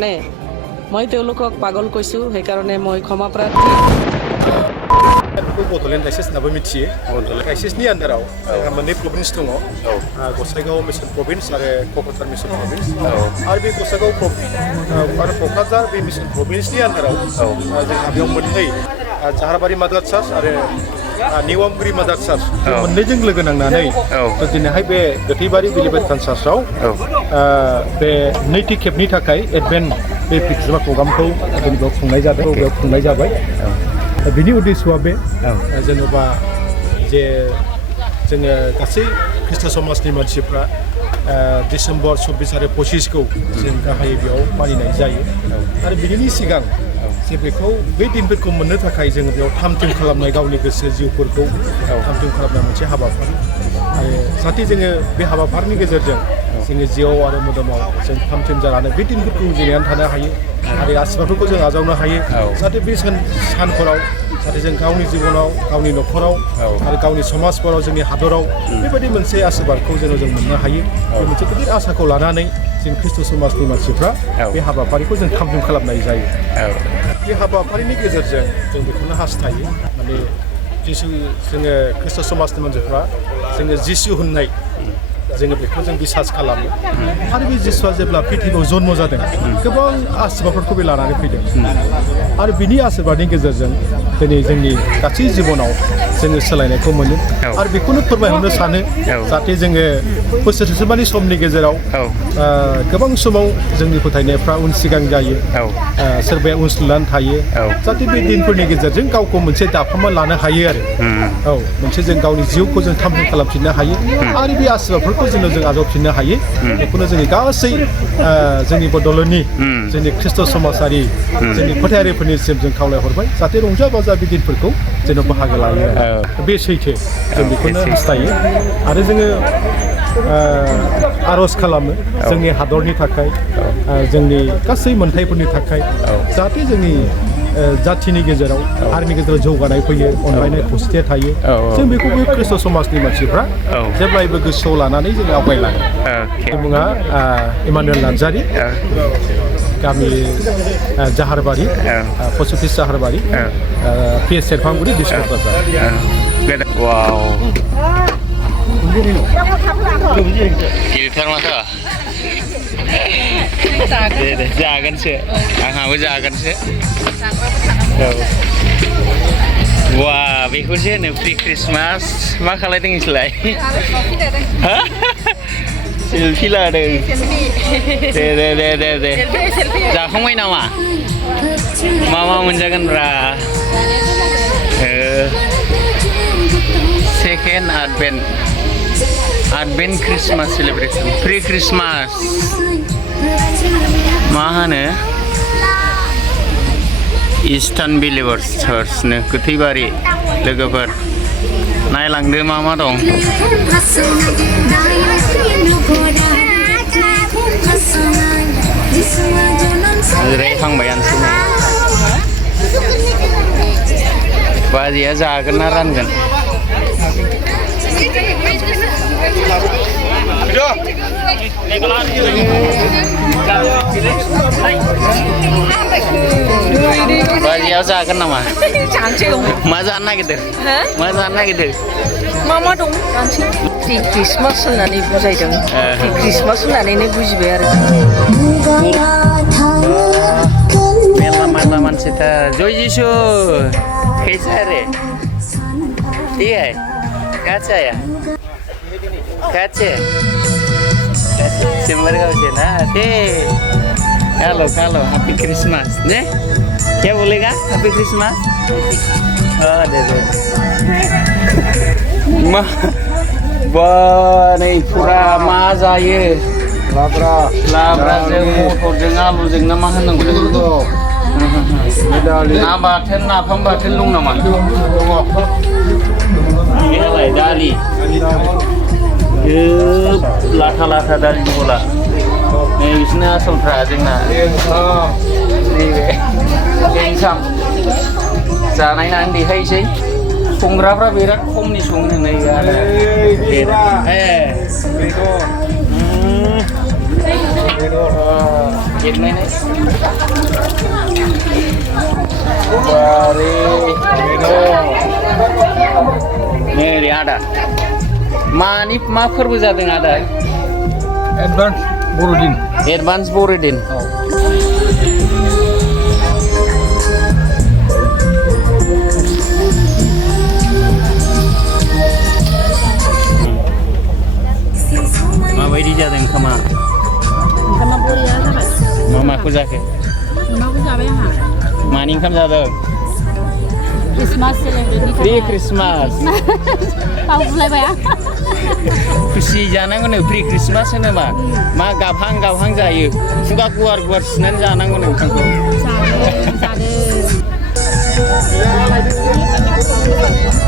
মই তেওঁলোকক পাগল কৈছো সেইকাৰণে মই ক্ষমা প্ৰাৰ্থী Bodoland crisis nabo miथियो Bodoland crisis ni andaराव मोननै province दङ गसाइगाव मिसन province आरो क'क्राझार मिसन province आरो बे गसाइगाव आरो क'क्राझार बे मिसन province नि andaराव जोंहा बेयाव मोननै जाहारबारि माद्रासा आरो निवामगिरि माद्रासा मोननैजों लोगो नांनानै दिनैहाय बे गोथैबारि बिलिबारि चर्चआव बे नैथि खेबनि थाखाय एडभेन्ट बे ख्रिस्टमास प्रग्रामखौ दिनै बेयाव खुंनाय जादों बेयाव खुंनाय जाबाय बिनि उद्देश्यआ बे जेनेबा जे जोङो गासै ख्रिस्ट समाजनि मानसिफ्रा डिसेम्बर 24 आरो 25 खौ जों गाहायै बेयाव मानिनाय जायो आरो बिनि सिगां जे बेखौ बे दिनफोरखौ मोननो थाखाय जोङो बेयाव थाम-थिम खालामनाय गावनि गोसो जिउफोरखौ थाम-थिम खालामनाय मोनसे हाबाफारि आरो जाहाथे जोङो बे हाबाफारिनि गेजेरजों जोंनि जिउआव आरो मोदोमाव जों थाम-थिम जानानै बे दिनफोरखौ जिरायनानै थानो हायो आरो आसिरबादफोरखौ जों आजावनो हायो जाहाथे बे सानफोराव जाहाथे जों गावनि जिबनाव गावनि न'खराव आरो गावनि समाजफोराव जोंनि हादराव बेबायदि मोनसे आसिरबादखौ जों मोननो हायो बे मोनसे गिदिर आसाखौ लानानै जों ख्रिस्ट समाजनि मानसिफ्रा बे हाबाफारिखौ जों थाम-थिम खालामनाय जायो बे हाबाफारिनि गेजेरजों जों बेखौनो हास्थायो माने जिसु जोङो ख्रिस्ट समाजनि मानसिफ्रा जोङो जिसु होननाय जोङो बेखौ जों बिसास खालामो आरो बे जिसुआ जेब्ला पृथ्वीआव जन्म जादों गोबां आसिरबादफोरखौ बे लानानै फैदों आरो बिनि आसिरबादनि गेजेरजों दिनै जोंनि गासै जिबनाव जोङो सोलायनायखौ मोनो आरो बेखौनो फोरमायहरनो सानो जाहाथे जोङो बोसोरसेमानि समनि गेजेराव गोबां समाव जोंनि फोथायनायफ्रा उन सिगां जायो सोरबाया उनस्लुनानै थायो जाहाथे बे दिनफोरनि गेजेरजों गावखौ मोनसे दाफामना लानो हायो आरो मोनसे जों गावनि जिउखौ जों थाम-थिम खालामफिननो हायो आरो बे आसिरबादफोरखौ जों आजावफिननो हायो बेखौनो जोंनि गासै जोंनि बड'लेण्डनि जोंनि ख्रिस्ट समाजारि जोंनि फोथायारिफोरनिसिम जों खावलायहरबाय जाहाथे रंजा बाजा बे दिनफोरखौ जेन' बाहागो लायो बे सैथो जों बेखौनो हास्थायो आरो जोङो आर'ज खालामो जोंनि हादरनि थाखाय जोंनि गासै मोनथायफोरनि थाखाय जाहाथे जोंनि जाथिनि गेजेराव हारिनि गेजेराव जौगानाय फैयो अनलायनाय खौसेथिया थायो जों बेखौबो ख्रिस्ट समाजनि मानसिफ्रा जेब्लायबो गोसोआव लानानै जों आवगायलाङो मुङा इमानुएल नार्जारि गामि जाहारबारि पस्ट अफिस जाहारबारि PS सेरफांगुरि डिस्ट्रिक्ट क'क्राझार वाव गिलिरथार माथो दे जागोनसो आंहाबो जागोनसो वा बेखौसो होनो प्रि ख्रिस्टमास मा खालायदों नोंसोरलाय सेलफि लादों दे जाखांबाय नामा मा मोनजागोनब्रा second advent Christmas celebration pre Christmas मा होनो इस्टार्न बिलिभार्स चार्चनो गोथैबारि लोगोफोर नायलांदो मा दं जिरायखांबायानोसै बाजैया जागोन ना रानगोन बाजियाव जागोन नामा मा जानो नागिरदों मा दं प्रि ख्रिस्टमास होननानै बुजायदों प्रि ख्रिस्टमास होननानैनो बुजिबाय आरो मेला मानसिथार जय जिसु कैसा है रे ठीक है कैसा है सिमर गाँव ना ते हेलो हैप्पी क्रिसमस ने क्या बोलेगा हैप्पी क्रिसमस दे नहीं पूरा मा जायो लाब्राजों मटरजों आलुजों ना मा होननांगौ ना बाथोन नाफाम बाथोन दं नामा बेहालाय दालि लाथा दालि जहला नै बिसोरनो आसलफ्रा जोंना नैबे एंसाम जानायनानै देखायसै संग्राफ्रा बिराद खमनि सङो नै आरो Gimana? Bari Ini ada. Manip ma फोरबो जादों आदा? Advance Bodoland. Advance Bodoland. माबायदि जादों ओंखामा? ओंखामा बरिया जाबाय। माखौ जाखो? माखौ जाबाय आंहा? मानि ओंखाम जादों? Christmas celebrate. Free Christmas. बावगुलायबाय आं। खुसि जानांगौनो फ्रि क्रिसमास होनोबा मा गाबहां जायो खुगा गुवार सिनानै जानांगौ ओंखामखौ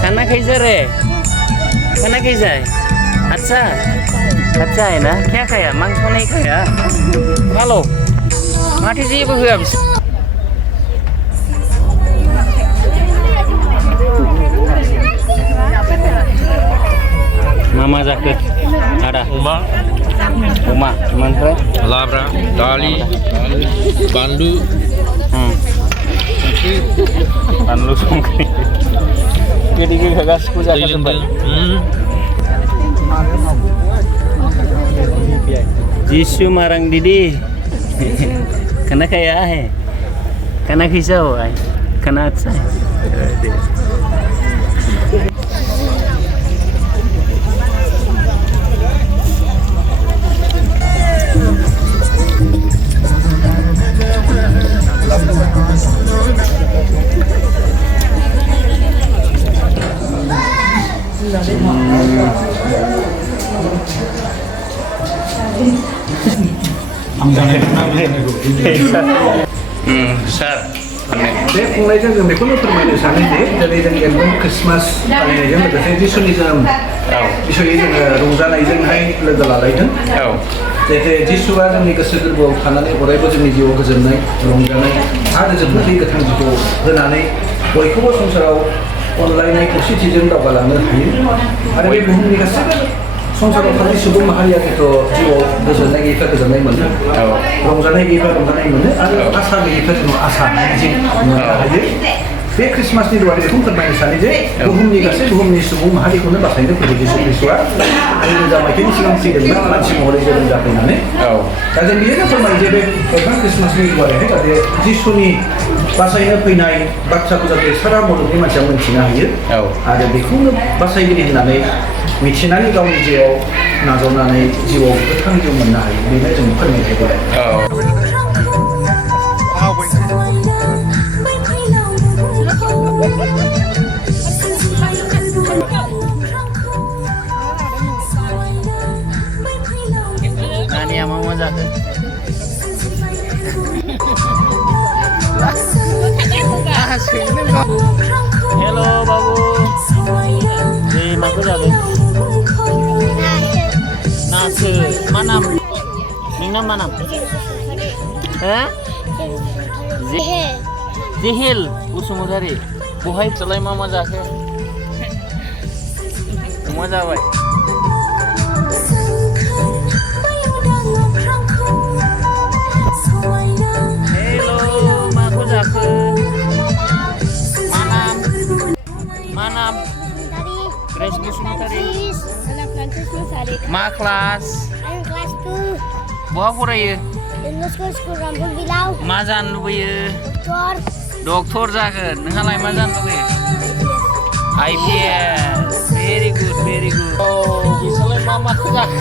खाना कैसे रे खाना कैसे अच्छा है ना क्या खाया मांस नहीं खाया हेलो माथो जेबो होआ बिसोर मा जाखो आदा अमा ओमफ्राय लाब्रा दालि बानलु संख्रि गोदै गोखा गासिखौबो जाखाजोब्बाय जिसु मारang didi kena kaya kena kisau kena atsai Besar. बे खुंनायजों जों बेखौनो फोरमायनो सानो दि दिनै जों एकदम क्रिसमास फालिनायजों लोगोसे जिसुनि जोनोम बिसयै जोङो रंजानायजोंहाय लोगो लालायदों जिहेतु जिसुआ जोंनि गोसो गोरबोआव थानानै अरायबो जोंनि जिउआव गोजोननाय रंजानाय आरो जोबनो गैयै गोथां जिउखौ होनानै बयखौबो संसाराव अनलायनाय खौसेथिजों दावगालांनो हायो आरो बे बुहुमनि गासैबो संसाराव थानाय सुबुं माहारिया जिहेतु जिउआव गोजोननाय गैयैफ्रा गोजोननाय मोनो रंजानाय गैयैफ्रा रंजानाय मोनो आरो आसा गैयैफ्रा जों आसा मिजिं मोननो हायो बे क्रिसमासनि दुआरे बेखौ फोरमायनो सानो जे बुहुमनि सुबुं माहारिखौनो बासायनो फैदों जिसु ख्रिस्टआ 2000 मायथाइनि सिगां फैदोंमोन मानसि महरै जोनोम जाफैनानै दा जों बेनो फोरमायो जे बे एडभान्स क्रिसमासनि दुआरेहाय जाहाथे जिसुनि बासायनो फैनाय बाथ्राखौ जाहाथे सारा मुलुगनि मानसिया मोनथिनो हायो आरो बेखौनो बासायगिरि होननानै मिथिनानै गावनि जिउआव नाजावनानै जिउआव गोथां जिउ मोननो हायो बेनो जों फोरमायनाय जाबाय Nania mau जाखो हेलो बाबु दे माखौ जादों नासो मा नाम नोंना मा नाम जेहेल बसुमतारी बहाय चलाय मा जाखो अमा जाबाय हेलो माखौ जाखो मा नाम Grace Bosumतारी मा क्लास आं क्लास 2 बहा फरायो स्कुल लुबैलाव मा जानो लुबैयो डक्टर जागोन नोंहालाय मा जानो लुबैयो IPS very good बिसोरलाय माखौ जाखो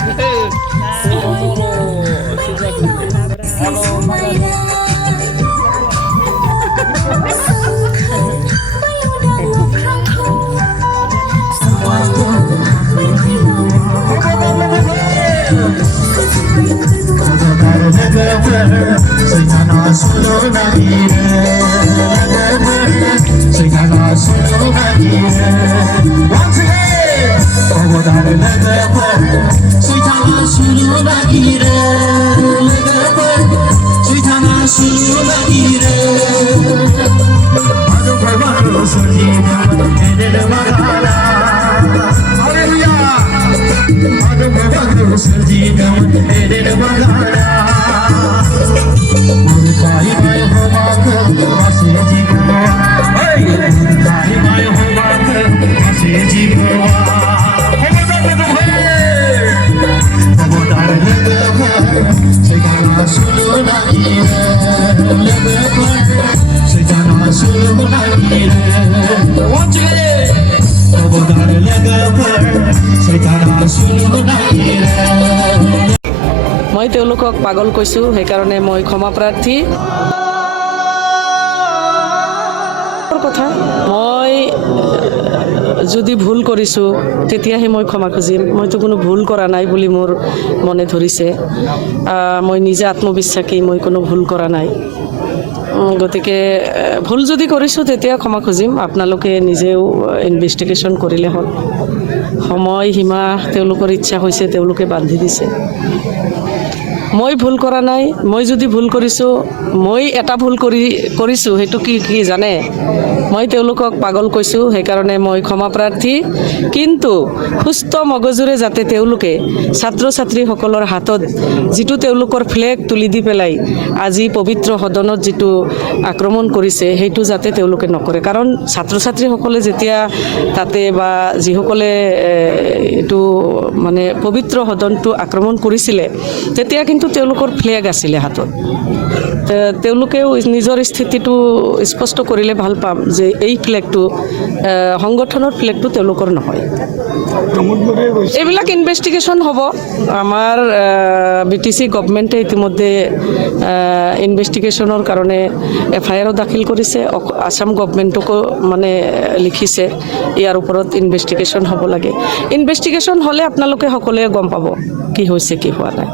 हेलो मा মই তেওঁলোকক পাগল কৈছোঁ, সেইকাৰণে মই ক্ষমা প্ৰাৰ্থী। কথা মই যদি ভুল কৰিছোঁ তেতিয়াহে মই ক্ষমা খুজিম। মইতো কোনো ভুল কৰা নাই বুলি মোৰ মনে ধৰিছে। মই নিজে আত্মবিশ্বাসী, মই কোনো ভুল কৰা নাই। গতিকে ভুল যদি কৰিছোঁ তেতিয়া ক্ষমা খুজিম। আপোনালোকে নিজেও ইনভেষ্টিগেশ্যন কৰিলে হ'ল। সময় সীমা তেওঁলোকৰ ইচ্ছা হৈছে, তেওঁলোকে বান্ধি দিছে। মই ভুল কৰা নাই। মই যদি ভুল কৰিছোঁ, মই এটা ভুল কৰিছোঁ, সেইটো কি জানে? মই তেওঁলোকক পাগল কৈছোঁ, সেইকাৰণে মই ক্ষমা প্ৰাৰ্থী। কিন্তু সুস্থ মগজুৰে যাতে তেওঁলোকে ছাত্ৰ ছাত্ৰীসকলৰ হাতত যিটো তেওঁলোকৰ ফ্লেগ তুলি দি পেলাই আজি পবিত্ৰ সদনত যিটো আক্ৰমণ কৰিছে, সেইটো যাতে তেওঁলোকে নকৰে। কাৰণ ছাত্ৰ ছাত্ৰীসকলে যেতিয়া তাতে বা যিসকলে এইটো মানে পবিত্ৰ সদনটো আক্ৰমণ কৰিছিলে, তেতিয়া কিন্তু তেওঁলোকৰ ফ্লেগ আছিলে হাতত। তেওঁলোকেও নিজৰ স্থিতিটো স্পষ্ট কৰিলে ভাল পাম যে এই ফ্লেগটো সংগঠনৰ ফ্লেগটো তেওঁলোকৰ নহয়। এইবিলাক ইনভেষ্টিগেশ্যন হ'ব। আমাৰ BTC গভৰ্ণমেণ্টে ইতিমধ্যে ইনভেষ্টিগেশ্যনৰ কাৰণে FIR দাখিল কৰিছে। আসাম গভৰ্ণমেণ্টকো মানে লিখিছে ইয়াৰ ওপৰত ইনভেষ্টিগেশ্যন হ'ব লাগে। ইনভেষ্টিগেশ্যন হ'লে আপোনালোকে সকলোৱে গম পাব কি হৈছে কি হোৱা নাই।